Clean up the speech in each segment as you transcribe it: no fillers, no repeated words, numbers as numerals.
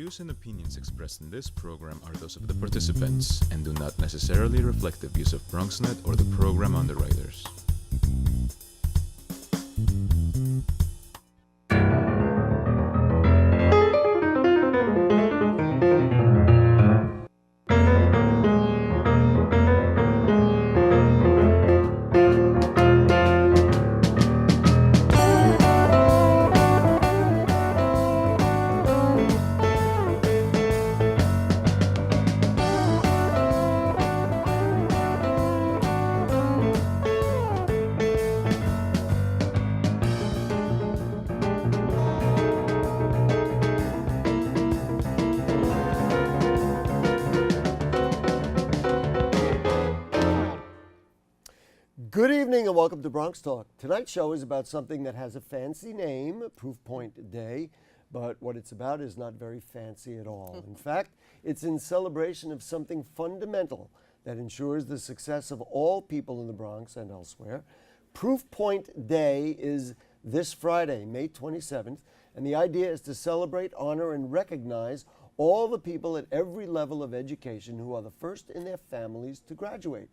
views and opinions expressed in this program are those of the participants and do not necessarily reflect the views of BronxNet or the program underwriters. Good evening and welcome to Bronxtalk. Tonight's show is about something that has a fancy name, Proof Point Day, but what it's about is not very fancy at all. In fact, it's in celebration of something fundamental that ensures the success of all people in the Bronx and elsewhere. Proof Point Day is this Friday, May 27th, and the idea is to celebrate, honor, and recognize all the people at every level of education who are the first in their families to graduate.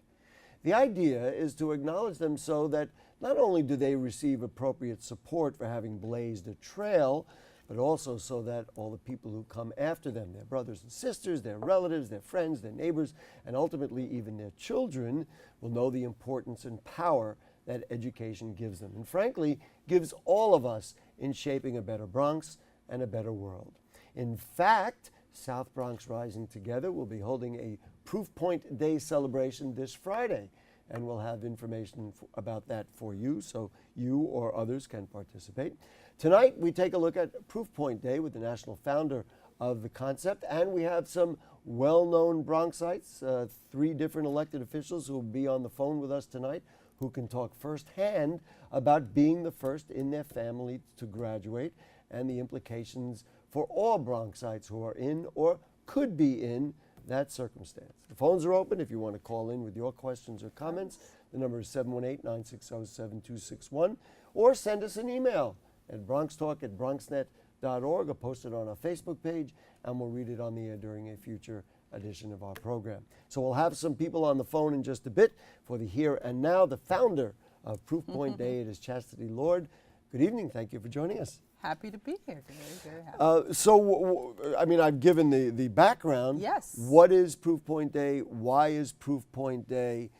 The idea is to acknowledge them so that not only do they receive appropriate support for having blazed a trail, but also so that all the people who come after them, their brothers and sisters, their relatives, their friends, their neighbors, and ultimately even their children, will know the importance and power that education gives them, and frankly, gives all of us in shaping a better Bronx and a better world. In fact, South Bronx Rising Together will be holding a Proof Point Day celebration this Friday, and we'll have information about that for you so you or others can participate. Tonight, we take a look at Proof Point Day with the national founder of the concept, and we have some well-known Bronxites, 3 different elected officials who will be on the phone with us tonight who can talk firsthand about being the first in their family to graduate and the implications for all Bronxites who are in or could be in that circumstance. The phones are open if you want to call in with your questions or comments. The number is 718-960-7261, or send us an email at bronxtalk@bronxnet.org or post it on our Facebook page, and we'll read it on the air during a future edition of our program. So we'll have some people on the phone in just a bit. For the here and now, the founder of Proof Point Day, it is Chastity Lord. Good evening. Thank you for joining us. Happy to be here today. Very happy. I've given the background. Yes. What is Proof Point Day? Why is Proof Point Day?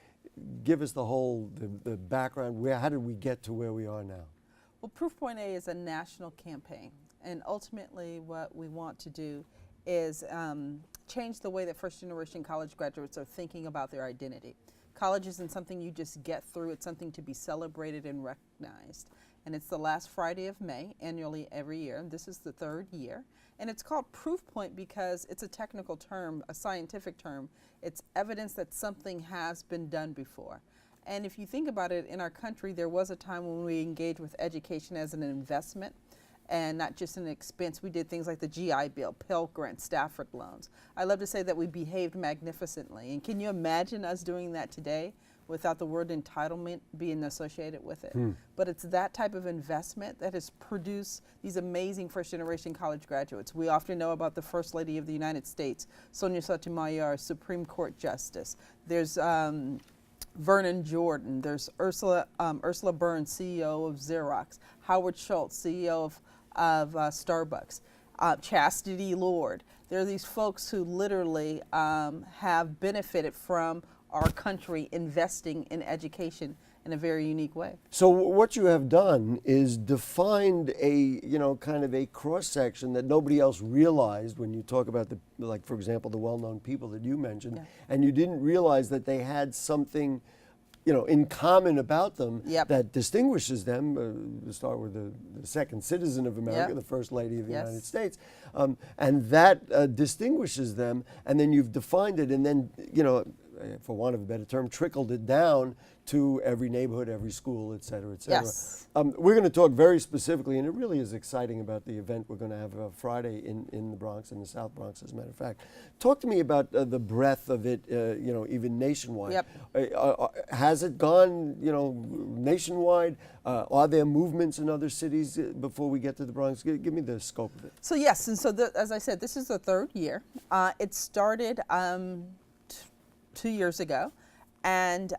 Give us the whole the background. How did we get to where we are now? Well, Proof Point A is a national campaign, and ultimately what we want to do is change the way that first-generation college graduates are thinking about their identity. College isn't something you just get through. It's something to be celebrated and recognized. And it's the last Friday of May, annually every year. And this is the 3rd year. And it's called Proof Point because it's a technical term, a scientific term. It's evidence that something has been done before. And if you think about it, in our country, there was a time when we engaged with education as an investment and not just an expense. We did things like the GI Bill, Pell Grant, Stafford loans. I love to say that we behaved magnificently. And can you imagine us doing that today without the word entitlement being associated with it? But it's that type of investment that has produced these amazing first-generation college graduates. We often know about the First Lady of the United States, Sonia Sotomayor, Supreme Court Justice. There's Vernon Jordan. There's Ursula Burns, CEO of Xerox. Howard Schultz, CEO of Starbucks. Chastity Lord. There are these folks who literally have benefited from our country investing in education in a very unique way. So what you have done is defined a, kind of a cross-section that nobody else realized when you talk about for example, the well-known people that you mentioned, and you didn't realize that they had something, in common about them that distinguishes them. To start with the second citizen of America, the First Lady of the United States, and that distinguishes them. And then you've defined it, and then, for want of a better term, trickled it down to every neighborhood, every school, et cetera, et cetera. Yes. We're going to talk very specifically, and it really is exciting about the event we're going to have Friday in the Bronx, in the South Bronx, as a matter of fact. Talk to me about the breadth of it, even nationwide. Yep. Has it gone, nationwide? Are there movements in other cities before we get to the Bronx? Give me the scope of it. So yes, and so as I said, this is the third year. It started 2 years ago, and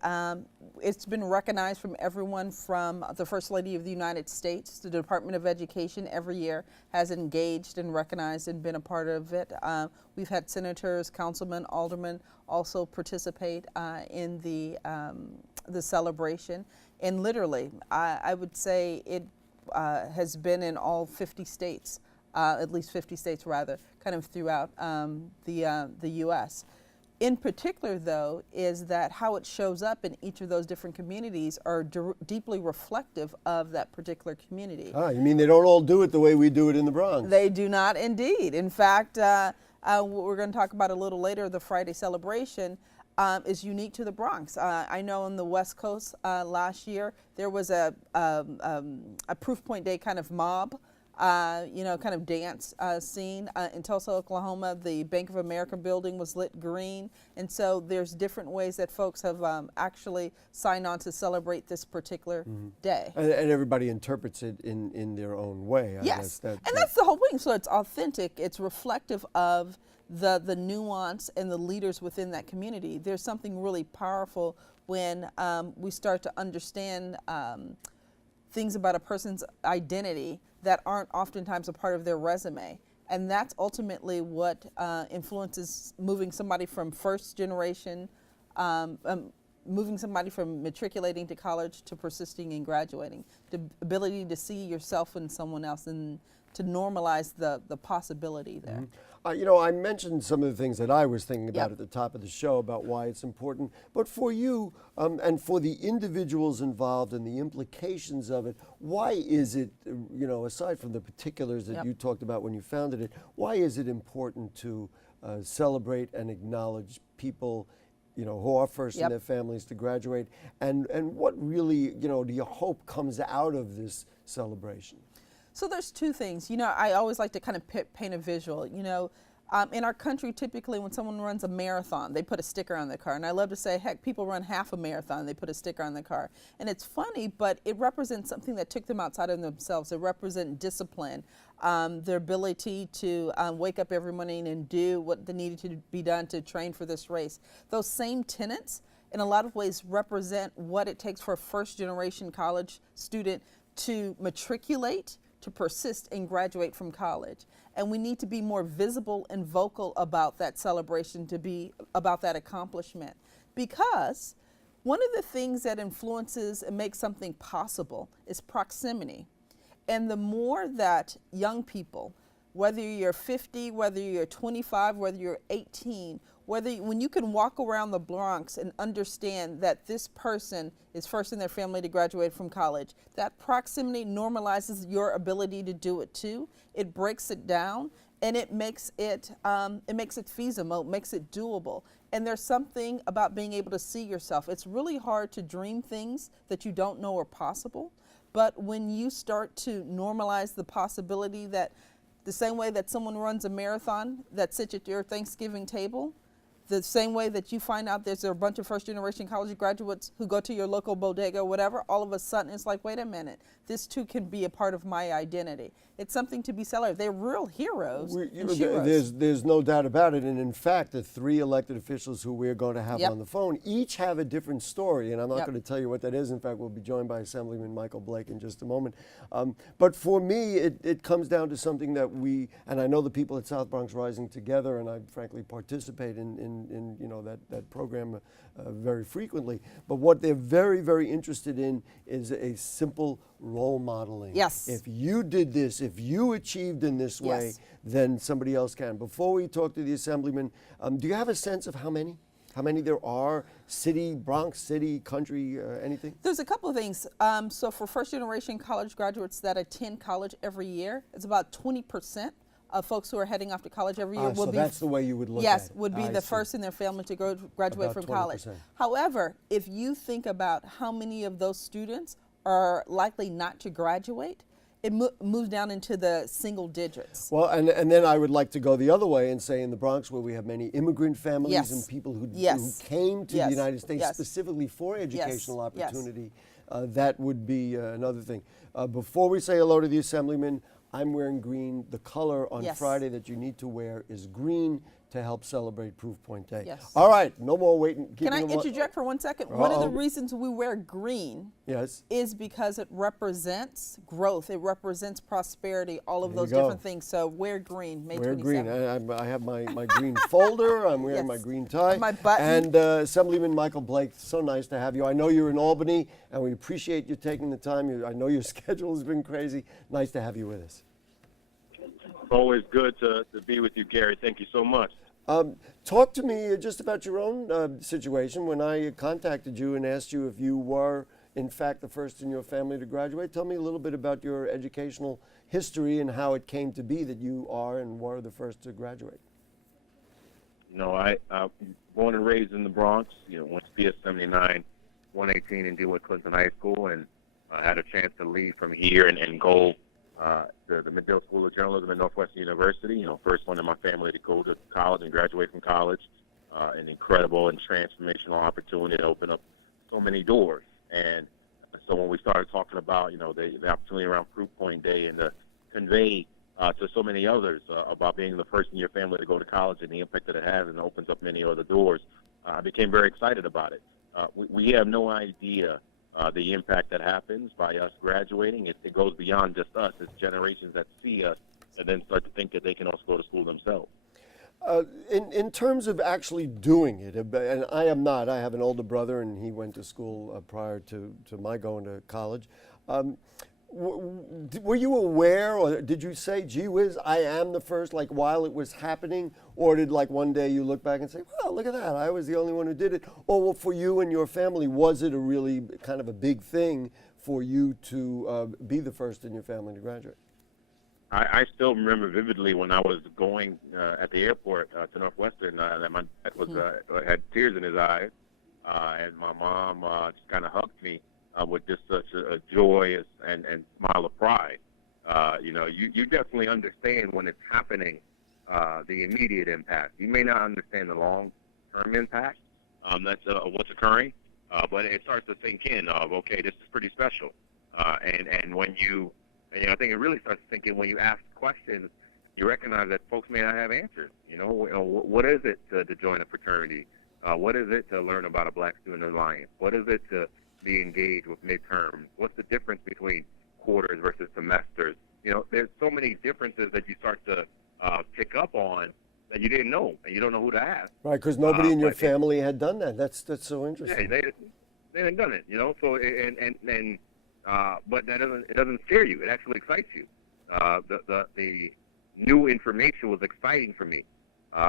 it's been recognized from everyone from the First Lady of the United States. The Department of Education every year has engaged and recognized and been a part of it. We've had senators, councilmen, aldermen also participate in the celebration. And literally, I would say it has been in all 50 states, at least 50 states rather, kind of throughout the U.S. In particular, though, is that how it shows up in each of those different communities are deeply reflective of that particular community. Ah, you mean they don't all do it the way we do it in the Bronx? They do not indeed. In fact, what we're going to talk about a little later, the Friday celebration, is unique to the Bronx. I know on the West Coast last year, there was a Proof Point Day kind of mob, kind of dance scene. In Tulsa, Oklahoma, the Bank of America building was lit green. And so there's different ways that folks have actually signed on to celebrate this particular day. And everybody interprets it in their own way. Yes, and that's the whole thing. So it's authentic, it's reflective of the nuance and the leaders within that community. There's something really powerful when we start to understand things about a person's identity that aren't oftentimes a part of their resume. And that's ultimately what influences moving somebody from first generation, moving somebody from matriculating to college to persisting and graduating. The ability to see yourself in someone else and to normalize the possibility there. I mentioned some of the things that I was thinking about Yep. at the top of the show about why it's important. But for you and for the individuals involved and the implications of it, why is it, aside from the particulars that Yep. you talked about when you founded it, why is it important to celebrate and acknowledge people, who are first in Yep. their families to graduate? And what really, do you hope comes out of this celebration? So there's two things. I always like to kind of paint a visual. In our country, typically when someone runs a marathon, they put a sticker on their car. And I love to say, heck, people run half a marathon, they put a sticker on their car. And it's funny, but it represents something that took them outside of themselves. It represents discipline, their ability to wake up every morning and do what needed to be done to train for this race. Those same tenets, in a lot of ways, represent what it takes for a first-generation college student to matriculate, to persist and graduate from college. And we need to be more visible and vocal about that celebration, to be about that accomplishment. Because one of the things that influences and makes something possible is proximity. And the more that young people, whether you're 50, whether you're 25, whether you're 18, when you can walk around the Bronx and understand that this person is first in their family to graduate from college, that proximity normalizes your ability to do it too. It breaks it down, and it makes it feasible, makes it doable. And there's something about being able to see yourself. It's really hard to dream things that you don't know are possible, but when you start to normalize the possibility that the same way that someone runs a marathon that sits at your Thanksgiving table, the same way that you find out there's a bunch of first-generation college graduates who go to your local bodega or whatever, all of a sudden it's like, wait a minute, this too can be a part of my identity. It's something to be celebrated. They're real heroes and sheroes. There's no doubt about it. And in fact, the 3 elected officials who we're going to have Yep. on the phone each have a different story. And I'm not Yep. going to tell you what that is. In fact, we'll be joined by Assemblyman Michael Blake in just a moment. But for me, it comes down to something that and I know the people at South Bronx Rising Together, and I frankly participate in that program very frequently. But what they're very, very interested in is a simple role modeling. Yes. If you did this, if you achieved in this way, Yes. then somebody else can. Before we talk to the Assemblyman, do you have a sense of how many? How many there are? City, Bronx, city, country, anything? There's a couple of things. So for first-generation college graduates that attend college every year, it's about 20% of folks who are heading off to college every year So will be that's the way you would look at yes it. would be I the see. first in their family to graduate About from college. 20%. However, if you think about how many of those students are likely not to graduate, it moves down into the single digits. Well, and then I would like to go the other way and say in the Bronx, where we have many immigrant families Yes. and people who Yes. came to Yes. the United States Yes. specifically for educational Yes. opportunity, that would be another thing. Before we say hello to the Assemblyman, I'm wearing green. The color on Yes. Friday that you need to wear is green to help celebrate Proof Point Day. Yes. All right, no more waiting. Can I keeping them- interject for 1 second? One of the Uh-oh. reasons we wear green Yes. is because it represents growth. It represents prosperity, all of There you those go. different things. So wear green, May Wear 27th. green. I have my green folder. I'm wearing my Yes. green tie. My button. And Assemblyman Michael Blake, so nice to have you. I know you're in Albany, and we appreciate you taking the time. I know your schedule has been crazy. Nice to have you with us. Always good to be with you, Gary. Thank you so much. Talk to me just about your own situation. When I contacted you and asked you if you were, in fact, the first in your family to graduate, tell me a little bit about your educational history and how it came to be that you are and were the first to graduate. You know, I born and raised in the Bronx. You know, went to PS 79, 118 in Dewitt Clinton High School, and I had a chance to leave from here and go to the Medill School of Journalism at Northwestern University. You know, first one in my family to go to college and graduate from college. An incredible and transformational opportunity to open up so many doors. And so when we started talking about, you know, the opportunity around Proof Point Day and to convey to so many others about being the first in your family to go to college and the impact that it has and opens up many other doors, I became very excited about it. We have no idea the impact that happens by us graduating. It goes beyond just us. It's generations that see us and then start to think that they can also go to school themselves. In terms of actually doing it, and I am not. I have an older brother, and he went to school prior to my going to college. Were you aware, or did you say, gee whiz, I am the first, like while it was happening? Or did like one day you look back and say, well, look at that, I was the only one who did it? Or for you and your family, was it a really kind of a big thing for you to be the first in your family to graduate? I still remember vividly when I was going at the airport to Northwestern, that my dad was, had tears in his eyes, and my mom just kind of hugged me with just such a joyous and smile of pride. You know, you definitely understand when it's happening, the immediate impact. You may not understand the long-term impact that's what's occurring, but it starts to sink in of, okay, this is pretty special. And when you know, I think it really starts thinking when you ask questions, you recognize that folks may not have answers. You know, what is it to join a fraternity? What is it to learn about a Black Student Alliance? What is it to be engaged with midterms? What's the difference between quarters versus semesters? You know, there's so many differences that you start to pick up on that you didn't know, and you don't know who to ask. Right, because nobody in your family had done that. That's so interesting. Yeah, they hadn't done it, you know. So but it doesn't scare you. It actually excites you. The new information was exciting for me.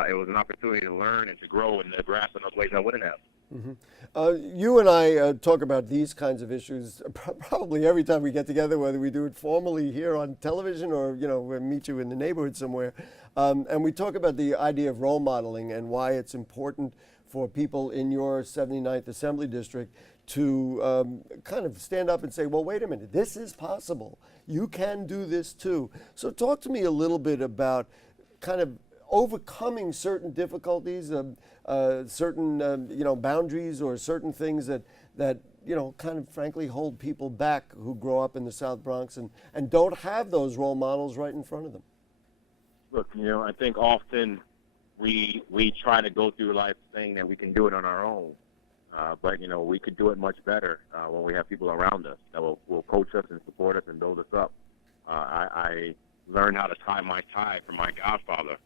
It was an opportunity to learn and to grow and to grasp in those ways I wouldn't have. Mm-hmm. You and I talk about these kinds of issues probably every time we get together, whether we do it formally here on television or, you know, we meet you in the neighborhood somewhere. And we talk about the idea of role modeling and why it's important for people in your 79th Assembly District to kind of stand up and say, well, wait a minute, this is possible. You can do this too. So talk to me a little bit about kind of overcoming certain difficulties, certain you know, boundaries or certain things that you know, kind of frankly hold people back who grow up in the South Bronx and don't have those role models right in front of them. Look, you know, I think often we try to go through life saying that we can do it on our own. But, you know, we could do it much better when we have people around us that will coach us and support us and build us up. I learned how to tie my tie from my godfather,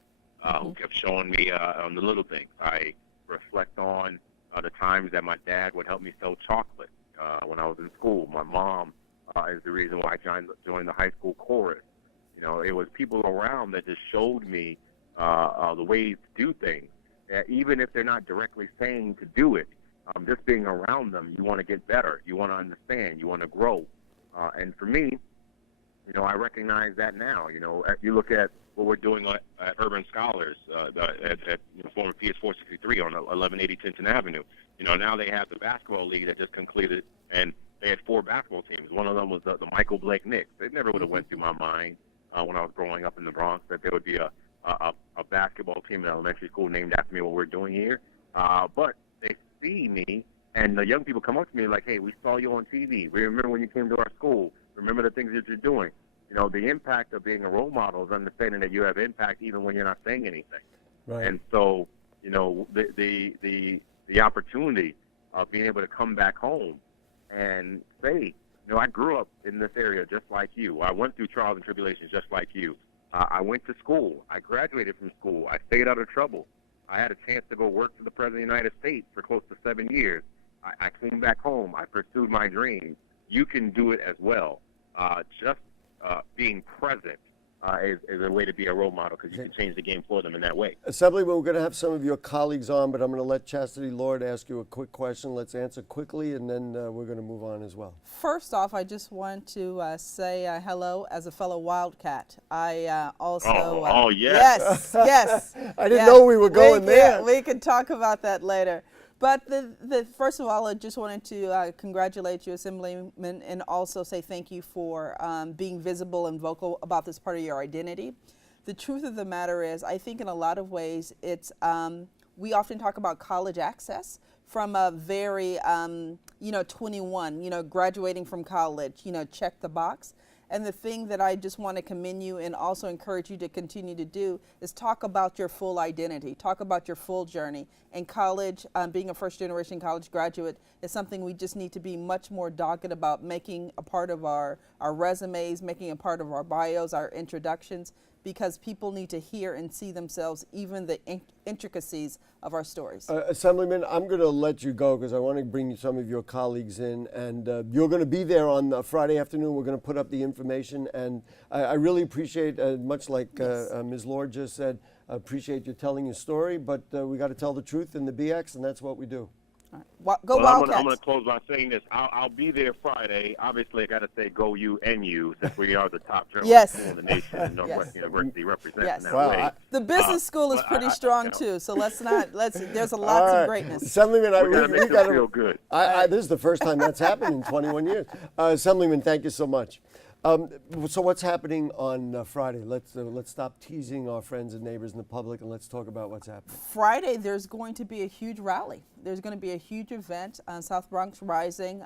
who kept showing me on the little things. I reflect on the times that my dad would help me sell chocolate when I was in school. My mom is the reason why I joined the high school chorus. You know, it was people around that just showed me the ways to do things, even if they're not directly saying to do it. Just being around them, you want to get better. You want to understand. You want to grow. And for me, I recognize that now. You look at what we're doing at Urban Scholars at former PS 463 on 1180 Tinton Avenue. Now they have the basketball league that just concluded, and they had 4 basketball teams. One of them was the Michael Blake Knicks. It never would have went through my mind when I was growing up in the Bronx that there would be a basketball team in elementary school named after me, what we're doing here. But they see me, and the young people come up to me like, hey, we saw you on TV. We remember when you came to our school. Remember the things that you're doing. The impact of being a role model is understanding that you have impact even when you're not saying anything. Right. And so, the opportunity of being able to come back home and say, I grew up in this area just like you. I went through trials and tribulations just like you. I went to school. I graduated from school. I stayed out of trouble. I had a chance to go work for the President of the United States for close to 7 years. I came back home. I pursued my dreams. You can do it as well. Just being present is a way to be a role model because you can change the game for them in that way. Assemblyman, we're going to have some of your colleagues on, but I'm going to let Chastity Lord ask you a quick question. Let's answer quickly, and then we're going to move on as well. First off, I just want to say hello as a fellow Wildcat. I also... yes. Yes. I didn't know we were going there. We can talk about that later. But first of all, I just wanted to congratulate you, Assemblyman, and also say thank you for being visible and vocal about this part of your identity. The truth of the matter is, I think in a lot of ways, it's we often talk about college access from a very 21, graduating from college, check the box. And the thing that I just want to commend you and also encourage you to continue to do is talk about your full identity, talk about your full journey. And college, being a first-generation college graduate, is something we just need to be much more dogged about making a part of our resumes, making a part of our bios, our introductions, because people need to hear and see themselves, even the intricacies of our stories. Assemblyman, I'm going to let you go because I want to bring some of your colleagues in, and you're going to be there on Friday afternoon. We're going to put up the information, and I really appreciate, much like Ms. Lord just said, I appreciate you telling your story, but we got to tell the truth in the BX, and that's what we do. Go Wildcats. I'm going to close by saying this. I'll be there Friday. Obviously, I got to say go you and you, since we are the top journalism school in the nation, and Northwestern University represents in that way. The business school is pretty strong too, so there's a lots of greatness. Assemblyman, we got to feel good. This is the first time that's happened in 21 years. Assemblyman, thank you so much. So what's happening on Friday? Let's stop teasing our friends and neighbors and the public, and let's talk about what's happening. Friday, there's going to be a huge rally. There's going to be a huge event on South Bronx Rising.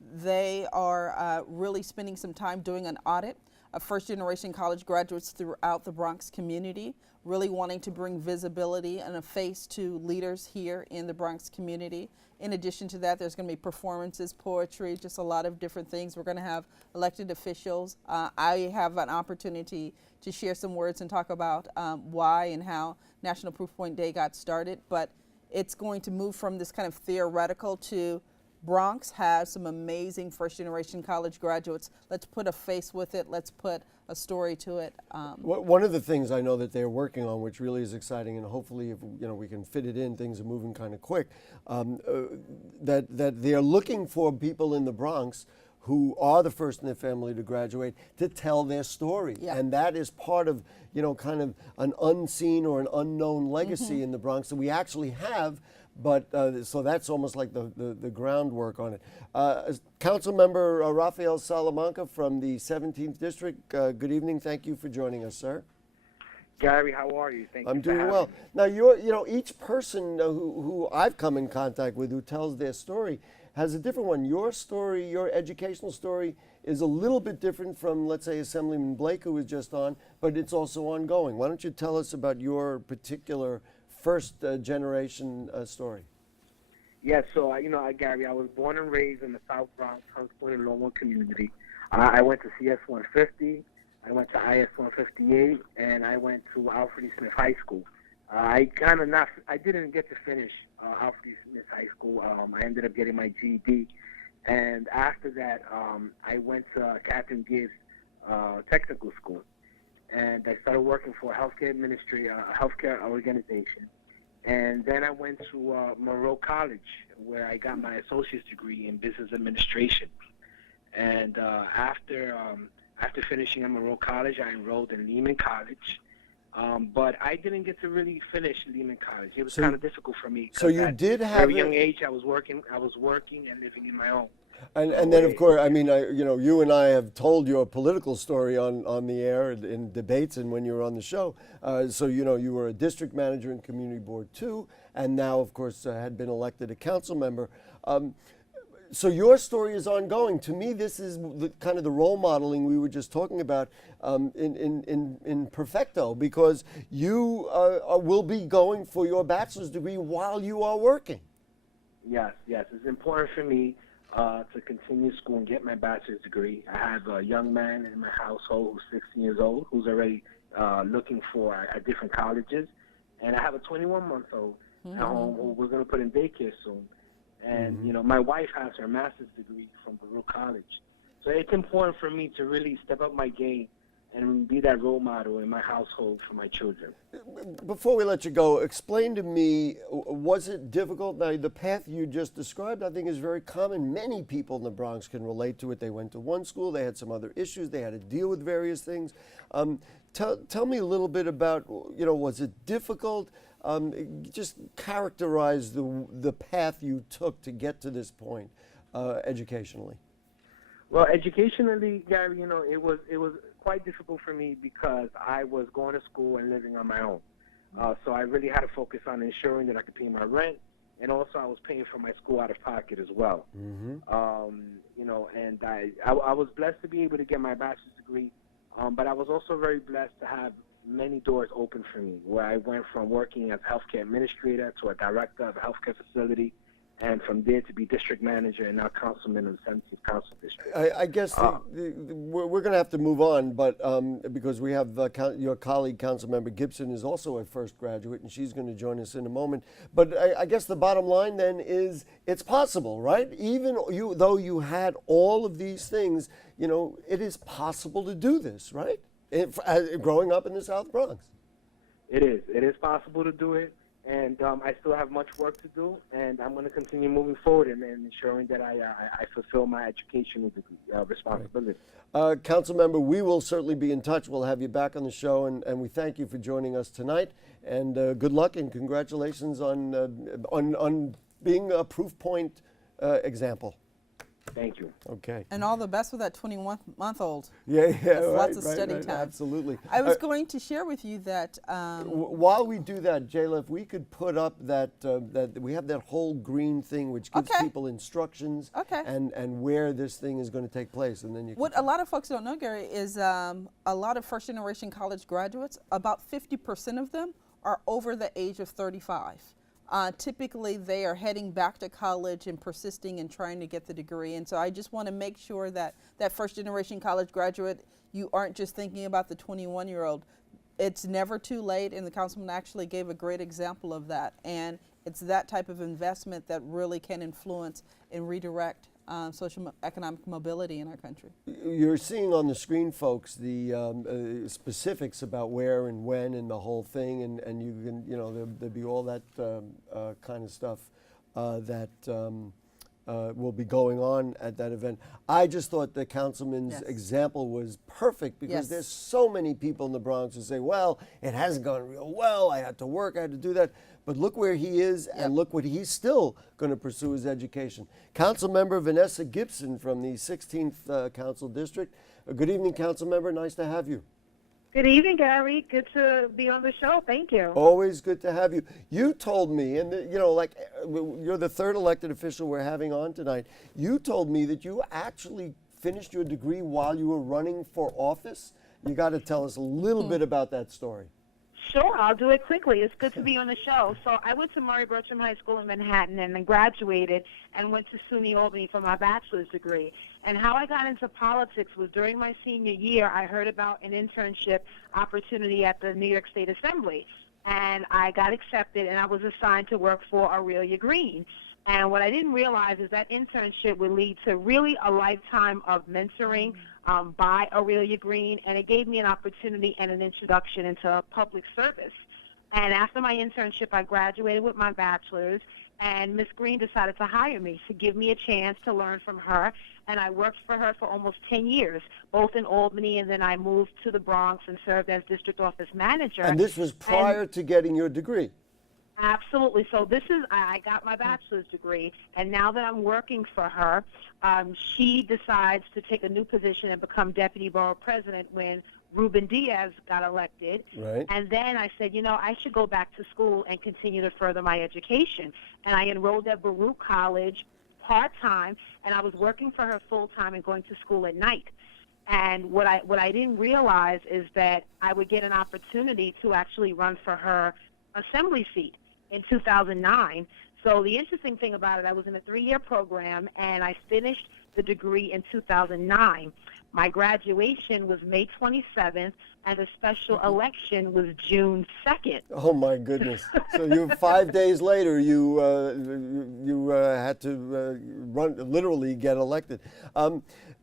They are really spending some time doing an audit of first-generation college graduates throughout the Bronx community, really wanting to bring visibility and a face to leaders here in the Bronx community. In addition to that, there's going to be performances, poetry, just a lot of different things. We're going to have elected officials. I have an opportunity to share some words and talk about why and how National Proof Point Day got started, but it's going to move from this kind of theoretical to Bronx has some amazing first-generation college graduates. Let's put a face with it. Let's put a story to it. One of the things I know that they're working on, which really is exciting, and hopefully, if we can fit it in, things are moving kind of quick. That they're looking for people in the Bronx who are the first in their family to graduate to tell their story, and that is part of kind of an unseen or an unknown legacy in the Bronx that we actually have. But so that's almost like the groundwork on it. Council Member Rafael Salamanca from the 17th District, good evening. Thank you for joining us, sir. Gary, how are you? Thank you. I'm doing well. Now, each person who I've come in contact with who tells their story has a different one. Your story, your educational story, is a little bit different from, let's say, Assemblyman Blake, who was just on, but it's also ongoing. Why don't you tell us about your particular first generation story? Yeah, so Gary, I was born and raised in the South Bronx, Hunts Point, and Longwood community. I went to CS 150, I went to IS 158, and I went to Alfred E. Smith High School. I didn't get to finish Alfred E. Smith High School. I ended up getting my GED, and after that, I went to Captain Gibbs Technical School. And I started working for a healthcare ministry, a healthcare organization. And then I went to Monroe College, where I got my associate's degree in business administration. And after After finishing at Monroe College, I enrolled in Lehman College. But I didn't get to really finish Lehman College. It was kind of difficult for me. So you at did a have very young age. I was working and living in my own. And then, of course, I mean, you and I have told your political story on the air in debates and when you were on the show. So, you were a district manager in Community Board 2, and now, of course, had been elected a council member. So your story is ongoing. To me, this is kind of the role modeling we were just talking about in perfecto, because you will be going for your bachelor's degree while you are working. Yes. It's important for me to continue school and get my bachelor's degree. I have a young man in my household who's 16 years old who's already looking for at different colleges. And I have a 21-month-old at home who we're going to put in daycare soon. And, my wife has her master's degree from Baruch College. So it's important for me to really step up my game and be that role model in my household for my children. Before we let you go, explain to me, was it difficult? Now, the path you just described, I think, is very common. Many people in the Bronx can relate to it. They went to one school, they had some other issues, they had to deal with various things. Tell me a little bit about, was it difficult? Just characterize the path you took to get to this point educationally. Well, educationally, Gary, it was quite difficult for me because I was going to school and living on my own. So I really had to focus on ensuring that I could pay my rent, and also I was paying for my school out of pocket as well. And I was blessed to be able to get my bachelor's degree, but I was also very blessed to have many doors open for me, where I went from working as a healthcare administrator to a director of a healthcare facility, and from there to be district manager and now councilman in the 17th Council District. I guess we're going to have to move on, but because we have your colleague, Councilmember Gibson, is also a first graduate, and she's going to join us in a moment. But I guess the bottom line then is it's possible, right? Even though you had all of these things, it is possible to do this, right? Growing up in the South Bronx. It is. It is possible to do it. And I still have much work to do, and I'm going to continue moving forward and ensuring that I fulfill my educational responsibility. Right. Councilmember, we will certainly be in touch. We'll have you back on the show, and we thank you for joining us tonight. And good luck and congratulations on being a proof point example. Thank you. Okay. And all the best with that 21-month-old. Yeah, lots of study time. Absolutely. I was going to share with you that while we do that, Jayla, if we could put up that we have that whole green thing which gives people instructions and where this thing is going to take place, and then you. What a lot of folks don't know, Gary, is a lot of first-generation college graduates. About 50% of them are over the age of 35. Typically, they are heading back to college and persisting and trying to get the degree. And so I just want to make sure that that first-generation college graduate, you aren't just thinking about the 21-year-old. It's never too late, and the councilman actually gave a great example of that. And it's that type of investment that really can influence and redirect social economic mobility in our country. You're seeing on the screen, folks, the specifics about where and when and the whole thing, and you can, there'll be all that kind of stuff that will be going on at that event. I just thought the councilman's example was perfect because there's so many people in the Bronx who say, well, it hasn't gone real well, I had to work, I had to do that. But look where he is, and look what he's still going to pursue his education. Councilmember Vanessa Gibson from the 16th Council District. Good evening, Councilmember. Nice to have you. Good evening, Gary. Good to be on the show. Thank you. Always good to have you. You told me, and you're the third elected official we're having on tonight. You told me that you actually finished your degree while you were running for office. You got to tell us a little bit about that story. Sure, I'll do it quickly. It's good to be on the show. So I went to Murray Bertram High School in Manhattan and then graduated and went to SUNY Albany for my bachelor's degree. And how I got into politics was during my senior year, I heard about an internship opportunity at the New York State Assembly. And I got accepted, and I was assigned to work for Aurelia Green. And what I didn't realize is that internship would lead to really a lifetime of mentoring by Aurelia Green, and it gave me an opportunity and an introduction into public service. And after my internship, I graduated with my bachelor's, And Miss Green decided to hire me to give me a chance to learn from her. And I worked for her for almost 10 years, both in Albany, and then I moved to the Bronx and served as district office manager. And this was prior to getting your degree? Absolutely. So I got my bachelor's degree, and now that I'm working for her, she decides to take a new position and become deputy borough president when Ruben Diaz got elected. Right. And then I said, I should go back to school and continue to further my education. And I enrolled at Baruch College part-time, and I was working for her full-time and going to school at night. And what I didn't realize is that I would get an opportunity to actually run for her assembly seat in 2009. So the interesting thing about it, I was in a 3-year program, and I finished the degree in 2009. My graduation was May 27th, and the special election was June 2nd. Oh my goodness! So 5 days later, you had to literally get elected.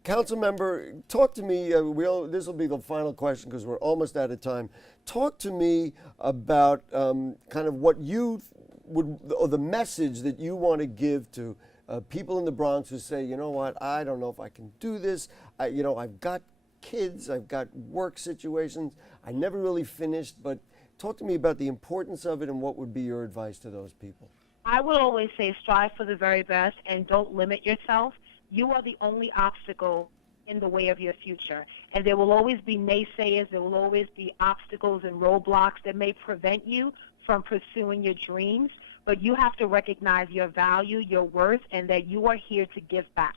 Council member, talk to me. This will be the final question because we're almost out of time. Talk to me about kind of what you would, or the message that you want to give to people in the Bronx who say, you know what, I don't know if I can do this. I've got kids, I've got work situations. I never really finished, but talk to me about the importance of it and what would be your advice to those people. I would always say strive for the very best and don't limit yourself. You are the only obstacle in the way of your future. And there will always be naysayers, there will always be obstacles and roadblocks that may prevent you from pursuing your dreams, but you have to recognize your value, your worth, and that you are here to give back.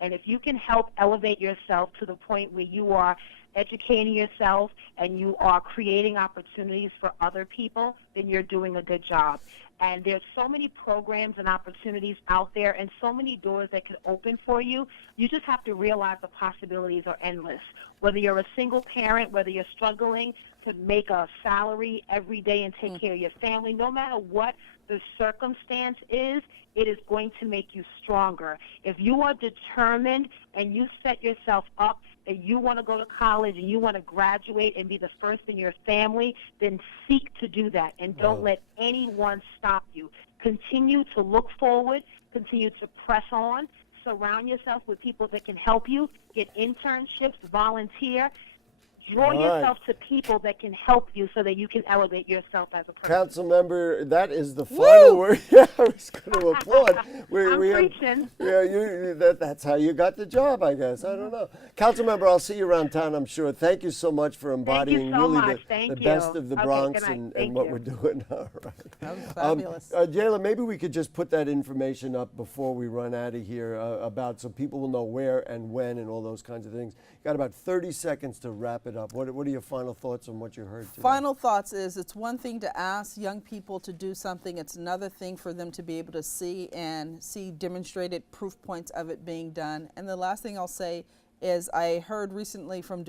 And if you can help elevate yourself to the point where you are educating yourself and you are creating opportunities for other people, then you're doing a good job. And there's so many programs and opportunities out there and so many doors that can open for you. You just have to realize the possibilities are endless. Whether you're a single parent, whether you're struggling to make a salary every day and take care of your family, no matter what the circumstance is, it is going to make you stronger. If you are determined and you set yourself up that you want to go to college and you want to graduate and be the first in your family, then seek to do that and don't let anyone stop you. Continue to look forward, continue to press on, surround yourself with people that can help you, get internships, volunteer. Draw yourself to people that can help you so that you can elevate yourself as a person. Council member, that is the final word. Yeah, I was going to applaud. I'm preaching. That's how you got the job, I guess. I don't know. Council member, I'll see you around town, I'm sure. Thank you so much for embodying the best of the Bronx and what we're doing. All right. That was fabulous. Jayla, maybe we could just put that information up before we run out of here so people will know where and when and all those kinds of things. Got about 30 seconds to wrap it up. What are your final thoughts on what you heard today? Final thoughts is it's one thing to ask young people to do something. It's another thing for them to be able to see demonstrated proof points of it being done. And the last thing I'll say is I heard recently from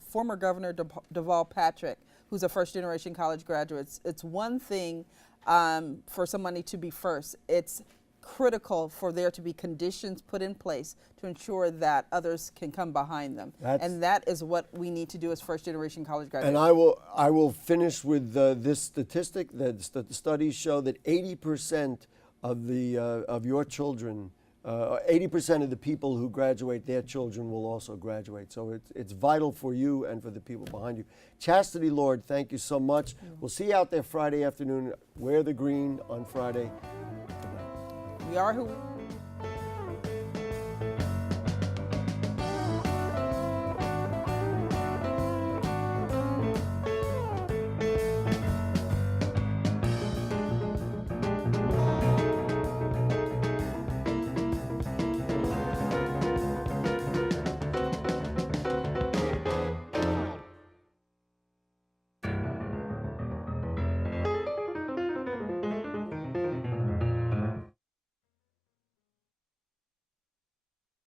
former Governor Deval Patrick, who's a first-generation college graduate. It's one thing for somebody to be first. It's critical for there to be conditions put in place to ensure that others can come behind them. And that is what we need to do as first-generation college graduates. And I will finish with this statistic that the studies show that 80% of your children, 80% of the people who graduate, their children will also graduate. So it's vital for you and for the people behind you. Chastity Lord, thank you so much. We'll see you out there Friday afternoon. Wear the green on Friday. We are who